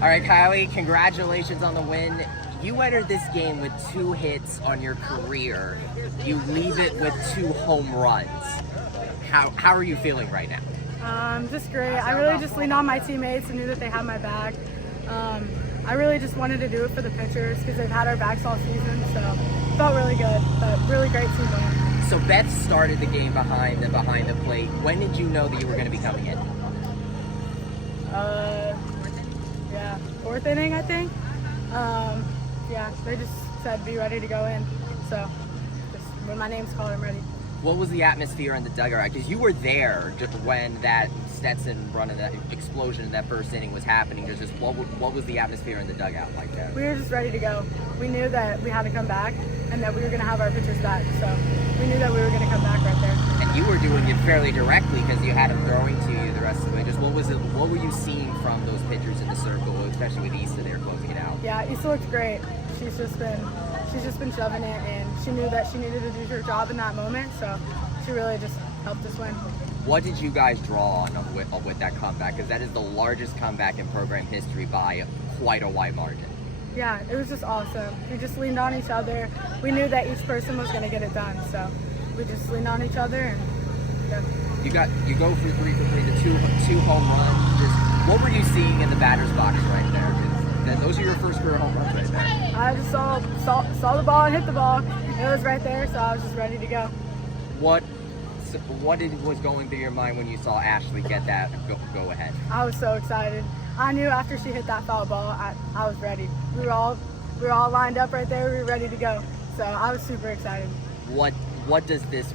All right, Kiley, congratulations on the win. You entered this game with 2 hits on your career. You leave it with 2 home runs. How are you feeling right now? Just great. I really just leaned on my teammates and knew that they had my back. I really just wanted to do it for the pitchers because they've had our backs all season, so it felt really good, but really great team win. So Beth started the game behind the plate. When did you know that you were going to be coming in? Yeah, 4th inning, I think. Yeah, they just said be ready to go in. So just when my name's called, I'm ready. What was the atmosphere in the dugout? Because you were there just when that Stetson run and that explosion in that 1st inning was happening. Just what was the atmosphere in the dugout like that? We were just ready to go. We knew that we had to come back and that we were going to have our pitchers back. So we knew that we were going to come back right there. And you were doing it fairly directly because you had them throwing to you the rest of the way. Just what were you seeing from those pitchers in the circle, especially with Issa there closing it out? Yeah, Issa looked great. She's just been shoving it, and she knew that she needed to do her job in that moment, so she really just helped us win. What did you guys draw on with that comeback? Because that is the largest comeback in program history by quite a wide margin. Yeah, it was just awesome. We just leaned on each other. We knew that each person was going to get it done, so we just leaned on each other. And yeah. You go for 3 for 3, the two home runs. Just what were you seeing in the batter's box right there? Those are your first career home runs right there. I just saw the ball and hit the ball. It was right there, so I was just ready to go. What was going through your mind when you saw Ashleigh get that go ahead? I was so excited. I knew after she hit that foul ball, I was ready. We were all lined up right there. We were ready to go. So I was super excited. What does this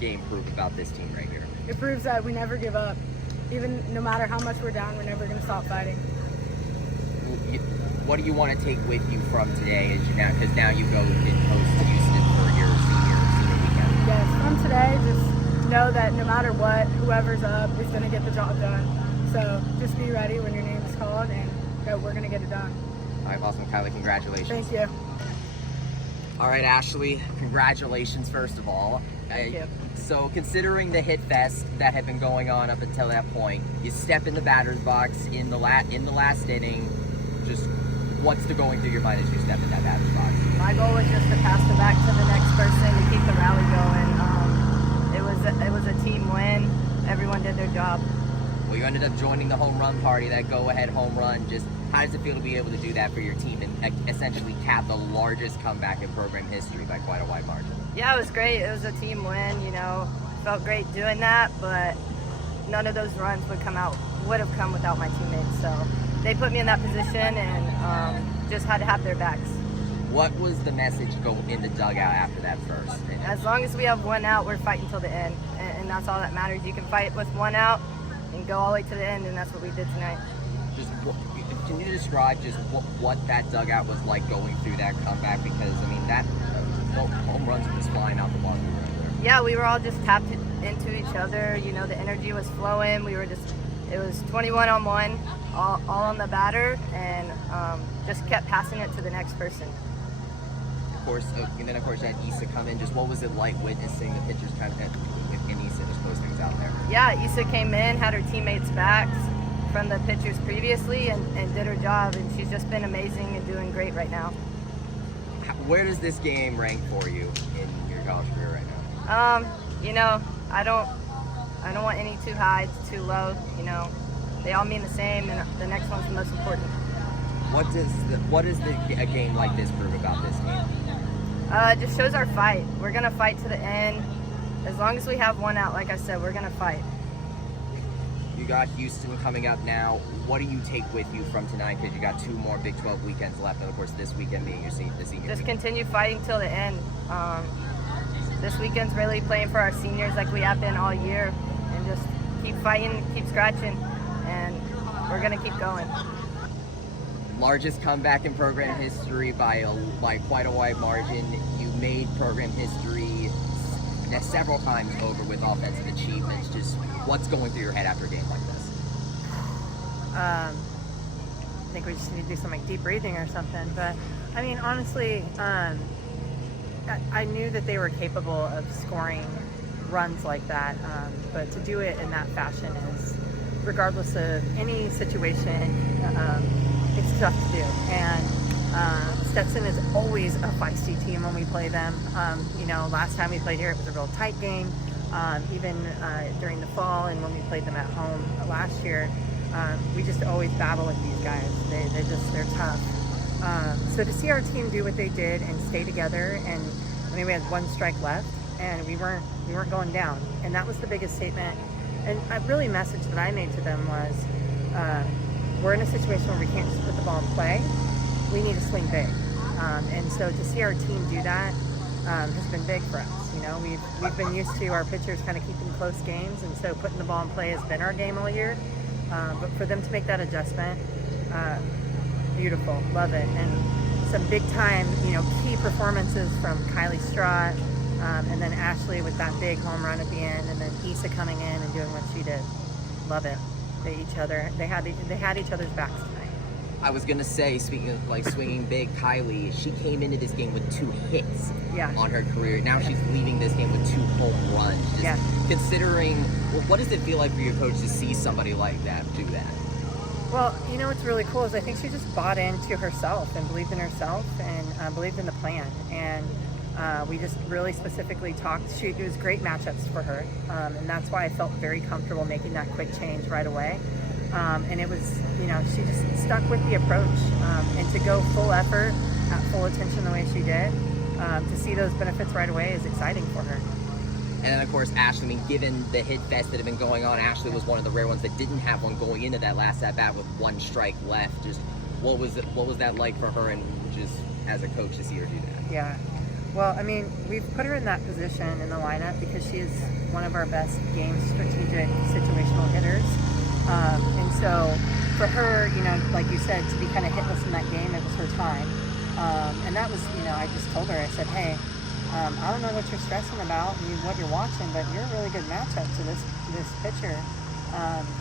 game prove about this team right here? It proves that we never give up. Even no matter how much we're down, we're never going to stop fighting. What do you want to take with you from today? Because now you go in post to Houston for your senior weekend. Yes, from today, just know that no matter what, whoever's up is going to get the job done. So just be ready when your name is called, and we're going to get it done. All right, awesome, Kiley. Congratulations. Thank you. All right, Ashleigh, congratulations first of all. Thank you. So considering the hit fest that had been going on up until that point, you step in the batter's box in the last inning. Just what's going through your mind as you step in that batter's box? My goal was just to pass the back to the next person to keep the rally going. It was a team win. Everyone did their job. Well, you ended up joining the home run party, that go-ahead home run. Just how does it feel to be able to do that for your team and essentially cap the largest comeback in program history by quite a wide margin? Yeah, it was great. It was a team win. Felt great doing that, but none of those runs would have come without my teammates. So they put me in that position and just had to have their backs. What was the message go in the dugout after that first inning? As long as we have 1 out, we're fighting till the end, and that's all that matters. You can fight with 1 out and go all the way to the end, and that's what we did tonight. Can you describe just what that dugout was like going through that comeback? Because that home runs were just flying out the ball. Yeah, we were all just tapped into each other. The energy was flowing. It was 21 on 1, all on the batter, and just kept passing it to the next person. Of course, and then of course you had Issa come in. Just what was it like witnessing the pitchers kind of and Issa just close things out there? Yeah, Issa came in, had her teammates' backs from the pitchers previously, and did her job, and she's just been amazing and doing great right now. Where does this game rank for you in your college career right now? I don't want any too high, too low. They all mean the same, and the next one's the most important. What does a game like this prove about this game? It just shows our fight. We're gonna fight to the end. As long as we have 1 out, like I said, we're gonna fight. You got Houston coming up now. What do you take with you from tonight? Because you got 2 more Big 12 weekends left, and of course this weekend being the senior Just weekend. continue fighting till the end. This weekend's really playing for our seniors like we have been all year, and just keep fighting, keep scratching, and we're gonna keep going. Largest comeback in program history by quite a wide margin. You made program history several times over with offensive achievements. Just what's going through your head after a game like this? I think we just need to do some deep breathing or something. But honestly, I knew that they were capable of scoring runs like that. But to do it in that fashion is, regardless of any situation, tough to do. And Stetson is always a feisty team when we play them. Last time we played here, it was a real tight game. Even during the fall and when we played them at home last year, we just always battle with these guys. They're tough. So to see our team do what they did and stay together, and we had one strike left, and we weren't going down, and that was the biggest statement. And a really message that I made to them was, we're in a situation where we can't just put the ball in play. We need to swing big. And so to see our team do that has been big for us. We've been used to our pitchers kind of keeping close games, and so putting the ball in play has been our game all year. But for them to make that adjustment, beautiful, love it. And some big time, key performances from Kiley Strott, and then Ashleigh with that big home run at the end, and then Issa coming in and doing what she did. Love it. They had each other's backs tonight. I was gonna say, speaking of swinging big, Kiley, she came into this game with 2 hits on her career. Now she's leaving this game with 2 home runs. Considering, what does it feel like for your coach to see somebody like that do that? Well, what's really cool is I think she just bought into herself and believed in herself and believed in the plan. And we just really specifically talked. It was great matchups for her, and that's why I felt very comfortable making that quick change right away. And it was, she just stuck with the approach, and to go full effort, at full attention the way she did, to see those benefits right away is exciting for her. And then, of course, Ashleigh, given the hit fest that had been going on, Ashleigh was one of the rare ones that didn't have one going into that last at-bat with 1 strike left. Just what was that like for her, and just as a coach to see her do that? Yeah. Well, we've put her in that position in the lineup because she is one of our best game strategic situational hitters. And so for her, like you said, to be kind of hitless in that game, it was her time. And that was, I just told her, I said, hey, I don't know what you're stressing about and what you're watching, but you're a really good matchup to this pitcher.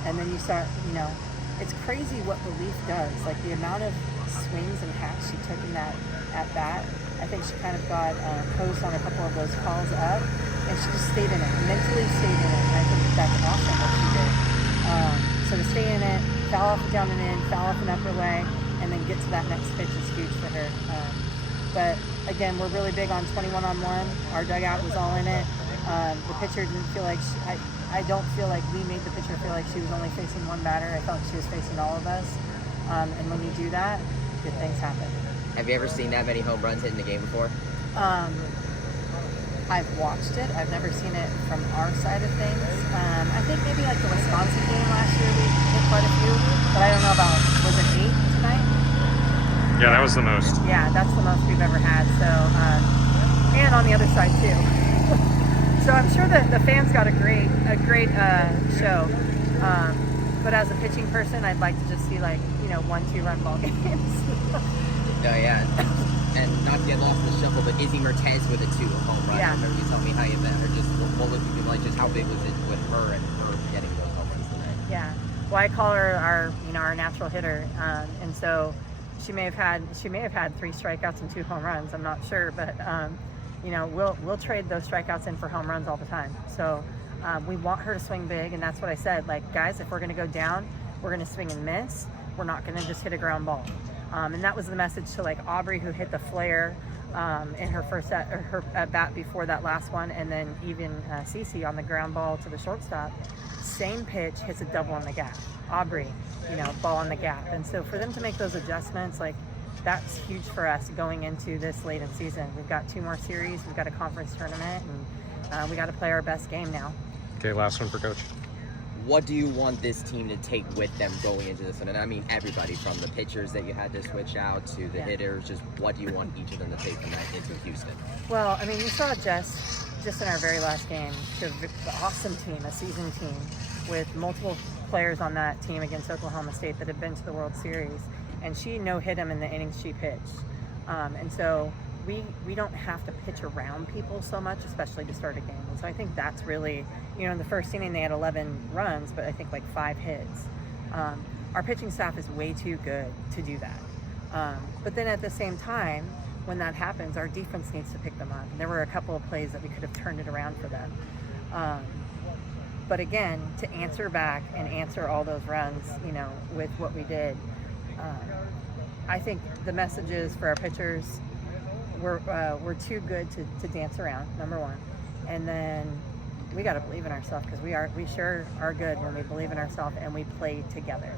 And then you start, it's crazy what belief does. Like the amount of swings and hacks she took in that at bat. I think she kind of got posed on a couple of those calls up, and she just stayed in it, mentally stayed in it. And I think that's awesome what she did. So to stay in it, foul off down and in, foul off an upper leg, and then get to that next pitch is huge for her. But again, we're really big on 21-on-1. Our dugout was all in it. The pitcher didn't feel like I don't feel like we made the pitcher feel like she was only facing one batter. I felt like she was facing all of us. And when you do that, good things happen. Have you ever seen that many home runs hit in the game before? I've watched it. I've never seen it from our side of things. I think maybe like the Wisconsin game last year we hit quite a few, but I don't know about, was it 8 tonight? Yeah, that was the most. Yeah, that's the most we've ever had. So, and on the other side too. So I'm sure that the fans got a great show. But as a pitching person, I'd like to just see 1-2 run ball games. No, yeah. And not to get lost in the shuffle, but Izzy Mertez with a 2 home run. Yeah. I remember you telling me how you met her. Just what was it like? Just how big was it with her and her getting those home runs tonight? Yeah. Well, I call her our natural hitter, and so she may have had 3 strikeouts and 2 home runs. I'm not sure, but we'll trade those strikeouts in for home runs all the time. So we want her to swing big, and that's what I said. Guys, if we're going to go down, we're going to swing and miss. We're not going to just hit a ground ball. And that was the message to Aubrey, who hit the flare in her first her at bat before that last one, and then even Cece on the ground ball to the shortstop. Same pitch, hits a double on the gap. Aubrey, ball on the gap. And so for them to make those adjustments, that's huge for us going into this late in season. We've got 2 more series, we've got a conference tournament, and we got to play our best game now. Okay, last one for Coach. What do you want this team to take with them going into this one? And I mean everybody, from the pitchers that you had to switch out to the hitters. Just what do you want each of them to take from that into Houston? Well, you saw Jess just in our very last game, an awesome team, a seasoned team with multiple players on that team against Oklahoma State that have been to the World Series, and she no-hit them in the innings she pitched. And so we don't have to pitch around people so much, especially to start a game. And so I think that's really, in the first inning they had 11 runs, but I think 5 hits. Our pitching staff is way too good to do that. But then at the same time, when that happens, our defense needs to pick them up. And there were a couple of plays that we could have turned it around for them. But again, to answer back and answer all those runs, with what we did, I think the messages for our pitchers we're too good to dance around, number one. And then we got to believe in ourselves, because we sure are good when we believe in ourselves and we play together.